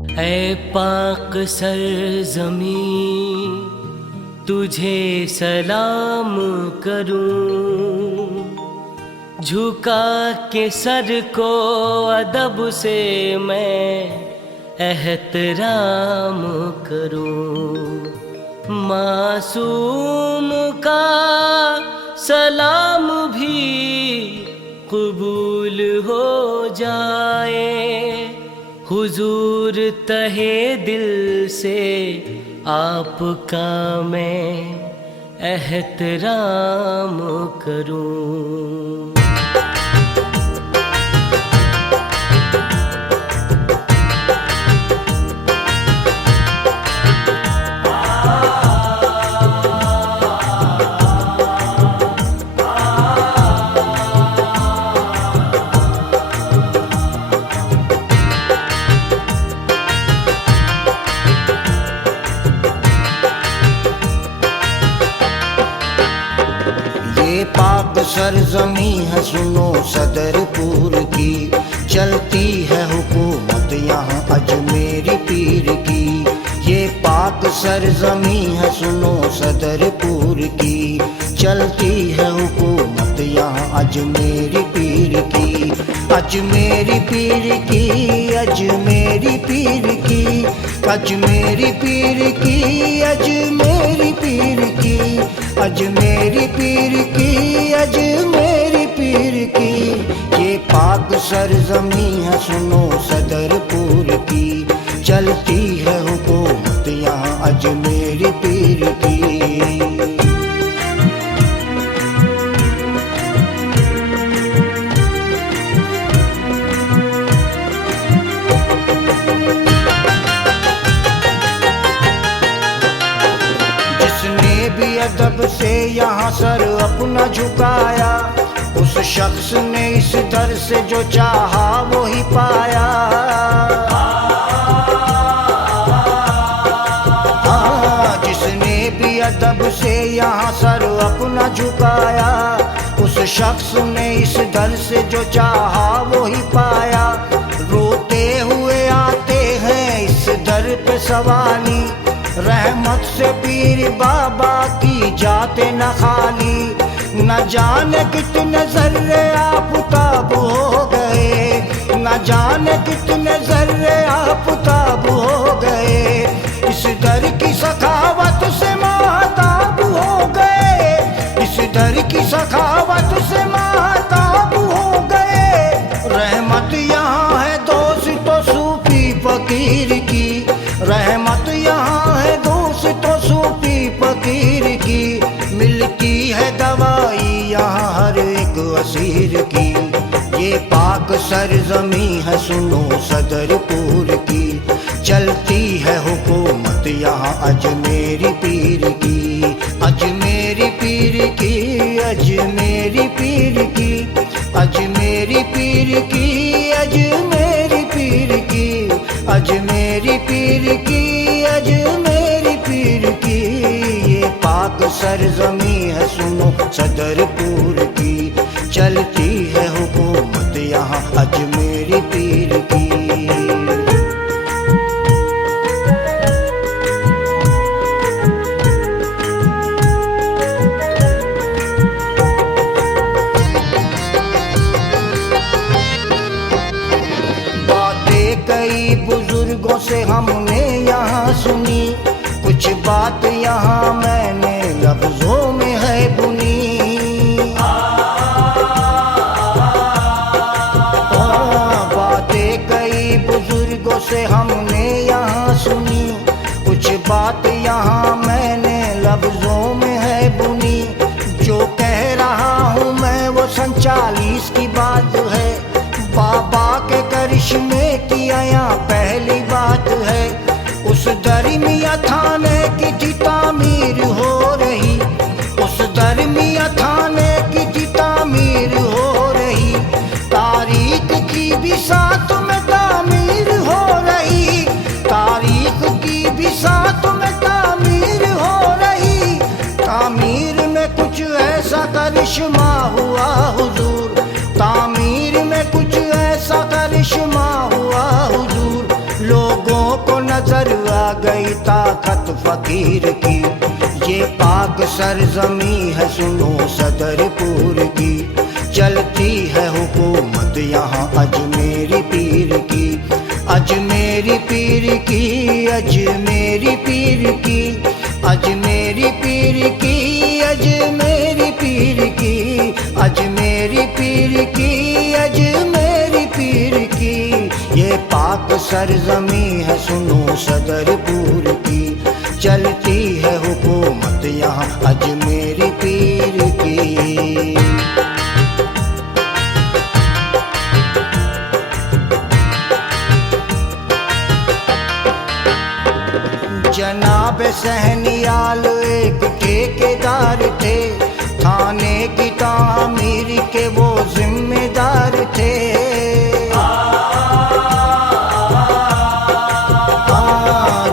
ऐ पाक सरज़मीं तुझे सलाम करूं, झुका के सर को अदब से मैं एहतराम करूं। मासूम का सलाम भी कबूल हो जाए, हुजूर तहे दिल से आपका मैं एहतराम करूं। पाक सरजमी है सुनो सदरपुर की, चलती है हुकूमत यहाँ अजमेरी पीर की। ये पाक सरजमी है सुनो सदरपुर की, चलती है हुकूमत यहाँ अजमेरी पीर की। अजमेरी पीर की, अजमेरी पीर की, अजमेरी पीर की, अजमेरी पीर की, अजमेरी पीर की, अजमेरी पीर की। ये पाक सरजमी है सुनो सदरपुर की, चलती है हुकूमत यहाँ अजमेरी पीर की। अदब से यहाँ सर अपना झुकाया, उस शख्स ने इस दर से जो चाहा वो ही पाया। जिसने भी अदब से यहाँ सर अपना झुकाया, उस शख्स ने इस दर से जो चाहा वो ही पाया। रोते हुए आते हैं इस दर पे सवाली, रहमत से पीर बाबा की जाते न खाली। न जाने कितने ज़र्रे आफ़ताब हो गए, न जाने कितने ज़र्रे आफ़ताब हो गए, इस दर की सखावत से महताब हो गए, इस दर की सखावत से महताब हो गए। रहमत यहाँ है दोस्तों सूफी फकीर की, रहमत यहाँ है दोस्तों सूफी फकीर की। मिलती है दवाई यहाँ हर एक असीर की। ये पाक सरजमी है सुनो सदरपुर की, चलती है हुकूमत यहाँ अजमेरी पीर की। अजमेरी पीर की, अजमेरी पीर की, अजमेरी पीर की, अजमेरी पीर की, अजमेरी पीर की, अजमेरी पीर की। ये पाक सरजमी है सुनो सदरपुर की, चलती है हुकूमत यहाँ अजमेरी पीर की। कई बुजुर्गों से हमने यहाँ सुनी, कुछ बात यहाँ मैंने लफ्जों में है बुनी। बातें कई बुजुर्गों से हमने यहाँ सुनी, कुछ बात यहाँ मैंने लफ्जों में है बुनी। जो कह रहा हूँ मैं वो 47 की बात है, बाबा के करिश्मे की यहाँ पहली बात है। उस दरमिया थाने की जी तामीर हो रही, उस दरमिया थाने की जी तामीर हो रही। तारीख की भी साथ में तामीर हो रही, तारीख की भी साथ में तामीर हो रही। तामीर में कुछ ऐसा करिश्मा हुआ हुजूर, तामीर में कुछ ऐसा करिश्मा हुआ हुजूर। लोगों गई ताकत फकीर की। ये पाक सरजमी है सुनो सदरपुर की, चलती है हुकूमत यहाँ अजमेरी पीर की। अजमेरी पीर की, अजमेरी पीर की, अजमेरी पीर की, अजमेरी पीर की, अजमेरी पीर की, अजमेरी पीर की। ये पाक सरजमी है सुनो सदरपुर की, चलती है हुकूमत यहाँ अजमेरी पीर की। जनाब सहनियाल एक ठेकेदार थे, थाने की तामीर के वो जिम्मेदार थे।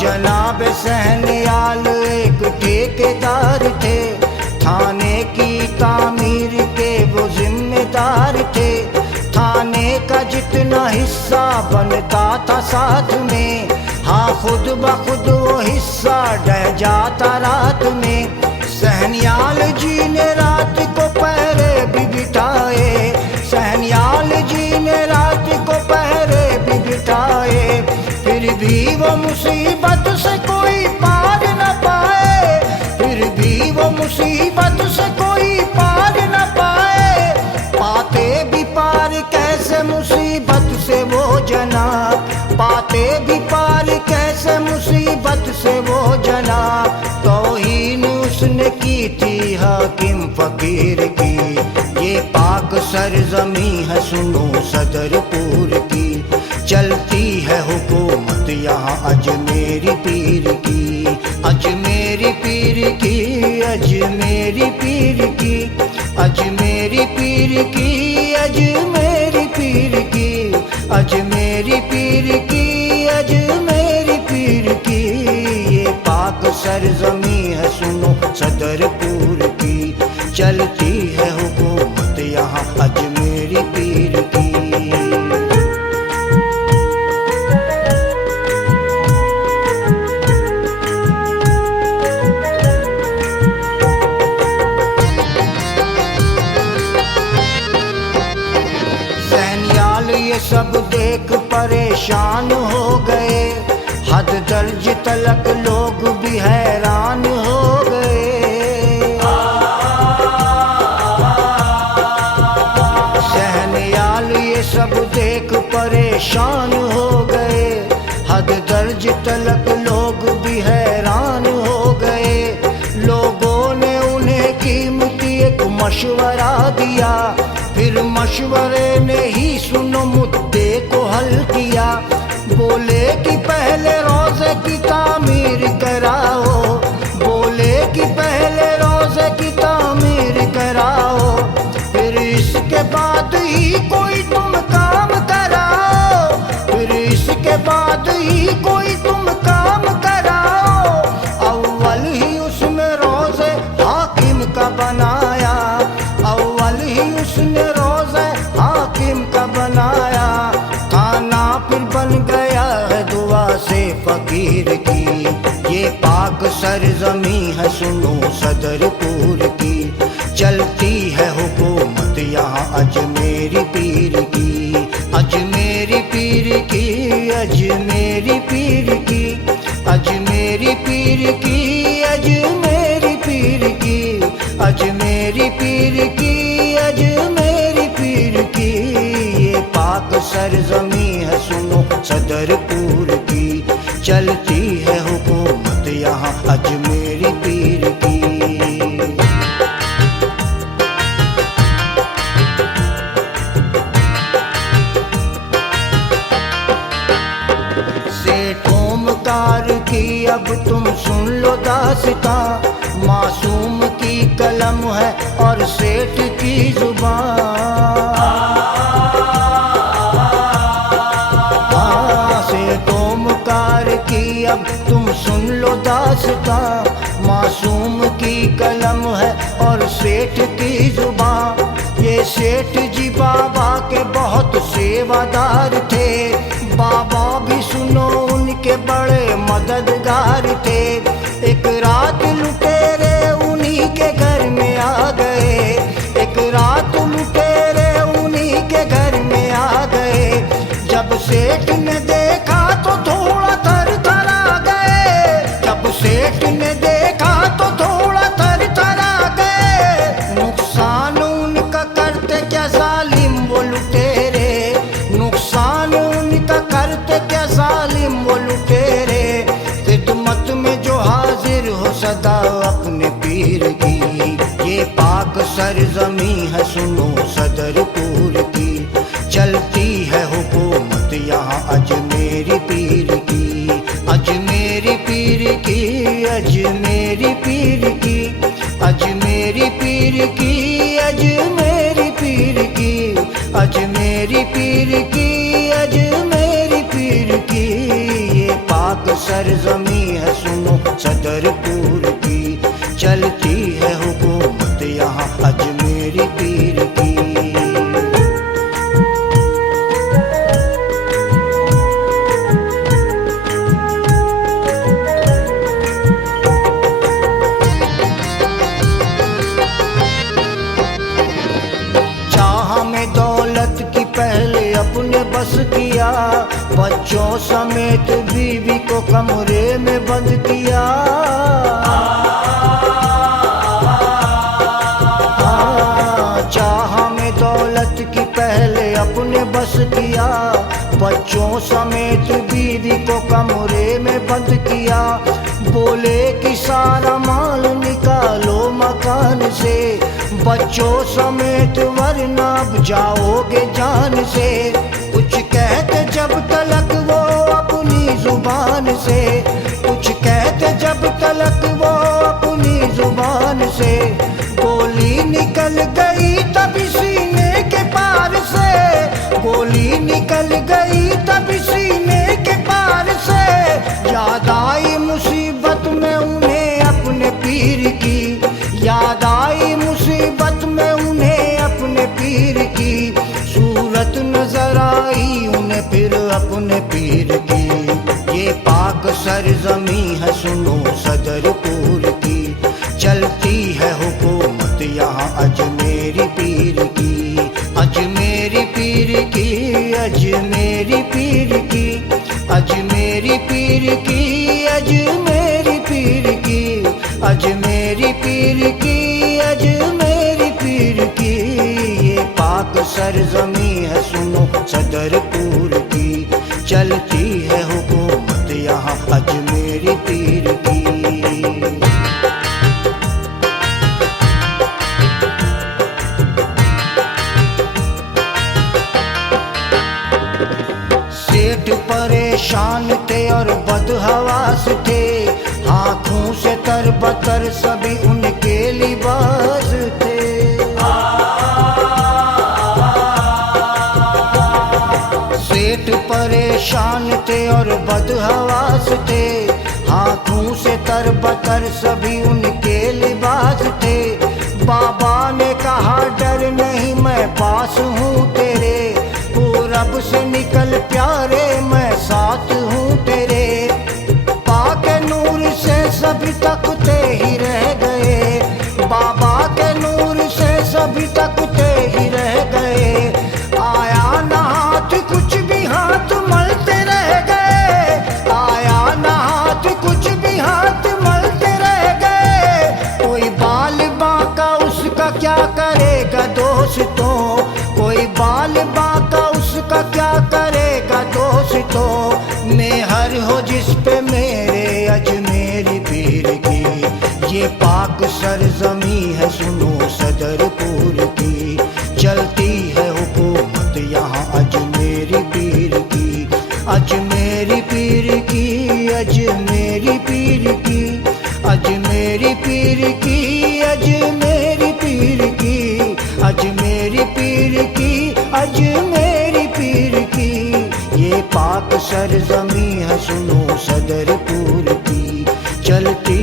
जनाब सहनियाल एक ठेकेदार थे, थाने की तामीर के वो जिम्मेदार थे। थाने का जितना हिस्सा बनता था साथ में, हाँ खुद ब खुद वो हिस्सा ढह जाता रात में। सहनियाल जी ने रात को पहरे भी बिठाए, सहनियाल जी ने रात को पहरे भी बिठाए, फिर भी वो मुसीबत से कोई पार न पाए, फिर भी वो मुसीबत से कोई पार न पाए। पाते भी पार कैसे मुसीबत से वो जनाब, पाते भी पार कैसे मुसीबत से वो जनाब। तौहीन उसने की थी हाकिम फकीर की, ये पाक सरजमी है सुनो सदरपुर की, चलती है हुकूमत यहाँ अजमेरी पीर की। अजमेरी पीर की, अजमेरी पीर की, अजमेरी पीर की, अजमेरी पीर की, अजमेरी पीर की, अजमेरी पीर की। ये पाक सरजमी है सुनो सदरपुर की, चलती है हुकूमत यहाँ अजमेरी पीर की। सब देख परेशान हो गए, हद दर्ज तलक लोग भी हैरान हो गए। सहनियाल ये सब देख परेशान हो गए, हद दर्ज तलक लोग भी हैरान हो गए। लोगों ने उन्हें कीमती एक मशवरा दिया, फिर मशवरे ने ही सुनो मुद्दे को हल किया। बोले कि पहले रोजे की तामीर कराओ, बोले कि पहले रोजे की तामीर कराओ, फिर इसके बाद ही कोई तुम काम कराओ, फिर इसके बाद ही कोई तुम काम कराओ। अव्वल ही उसमें रोजे हाकिम का बनाया, अव्वल ही उसने रोजे हाकिम का बनाया। थाना फिर बन गया है दुआ से फकीर की, ये पाक सरजमी है सुनो सदरपुर की, चलती है हुकूमत यहाँ अजमेरी पीर की। अजमेरी पीर की, अजमेरी पीर की, अजमेरी पीर की, अजमेरी पीर की, अजमेरी पीर की, अजमेरी पीर की। ये पाक सरजमी है सुनो सदरपुर की, चलती है हुकूमत यहाँ अजमेरी पीर की। सेठों मकार की अब तुम सुन लो दास्तां, मासूम की कलम है और सेठ की जुबान। सेठों मकार की अब तुम सुन लो दास्तां, मासूम की कलम है और सेठ की जुबान। ये सेठ जी बाबा के बहुत सेवादार थे, बाबा भी सुनो उनके बड़े मददगार यार थे। एक रात लुटेरे उन्हीं के घर में आ गए, एक रात लुटेरे उन्हीं के घर में आ गए। जब सेठ ने देखा तो थोड़ा थर थरा गए, जब सेठ ने देखा तो थोड़ा थर थरा गए। नुकसान उनका करते क्या जालिम वो लुटेरे, नुकसान उनका करते क्या जालिम वो लुटेरे। खिदमत में जो हाजिर हो सदा अपने पीर की, ये पाक सरजमी है सुनो सदरपुर की। चलती है हुकूमत यहाँ अजमेरी पीर की, अजमेरी पीर की, अजमेरी पीर की, अजमेरी पीर की, अजमेरी पीर की, अजमेरी पीर की, अजमेरी पीर की। ये पाक सरजमी है सुनो सदरपुर की। चलती है हुकूमत यहाँ अजमेरी पीर की। पहले अपने बस किया, बच्चों समेत बीवी को कमरे में बंद किया। चाह में दौलत की पहले अपने बस किया, बच्चों समेत बीवी को कमरे में बंद किया। बोले कि सारा माल निकालो मकान से, बच्चों समेत वरना अब जाओगे जान से। कुछ कहते जब तलक वो अपनी जुबान से, कुछ कहते जब तलक वो अपनी जुबान से। गोली निकल गई तभी सीने के पार से, गोली निकल गई तभी सीने के पार से। याद आई मुसीबत में उन्हें अपने पीर की, याद आई मुसीबत में उन्हें अपने पीर की। सूरत नजर आई उन्हें फिर अपने पीर की। ये पाक सरजमी है सुनो सदरपुर की। चलती है हुकूमत यहाँ अजमेरी पीर की, अजमेरी पीर की, अजमेरी पीर की, अजमेरी पीर की, अजमेरी पीर की, अजमेरी पीर की, अजमेरी पीर की। ये पाक सरजमी है सुनो सदरपुर की। चलती है हुकूमत यहाँ अजमेरी पीर की। परेशान थे और बदहवास थे, आँखों से तरबतर सभी उनके लिबास थे। सेठ परेशान थे और बदहवास थे, आँखों से तरबतर सभी उनके लिबास थे। बाबा ने कहा डर नहीं मैं पास हूँ तेरे, रब से निकल प्यारे मैं साथ हूँ तेरे। पाक नूर से सभी तकते ही रह गए, बाबा के नूर से सभी तकते ही रह गए। आया ना हाथ कुछ भी हाथ मलते रह गए, आया ना हाथ कुछ भी हाथ मलते रह गए। कोई बाल बांका उसका क्या करेगा दोस्तों, कोई बाल बांका उसका क्या करेगा दोस्तों। मेहर हो जिस पे मेरे अजमेरी पीर की। ये पाक सरजमी है सुनो सदरपुर की। चलती है हुकूमत यहाँ अजमेरी पीर की, अजमेरी पीर की, अजमेरी पीर की, अजमेरी पीर की, अजमेरी पीर की, अजमेरी पीर की, अजमेरी पीर की। ये पाक सरजमी है सुनो सदरपुर की। चलती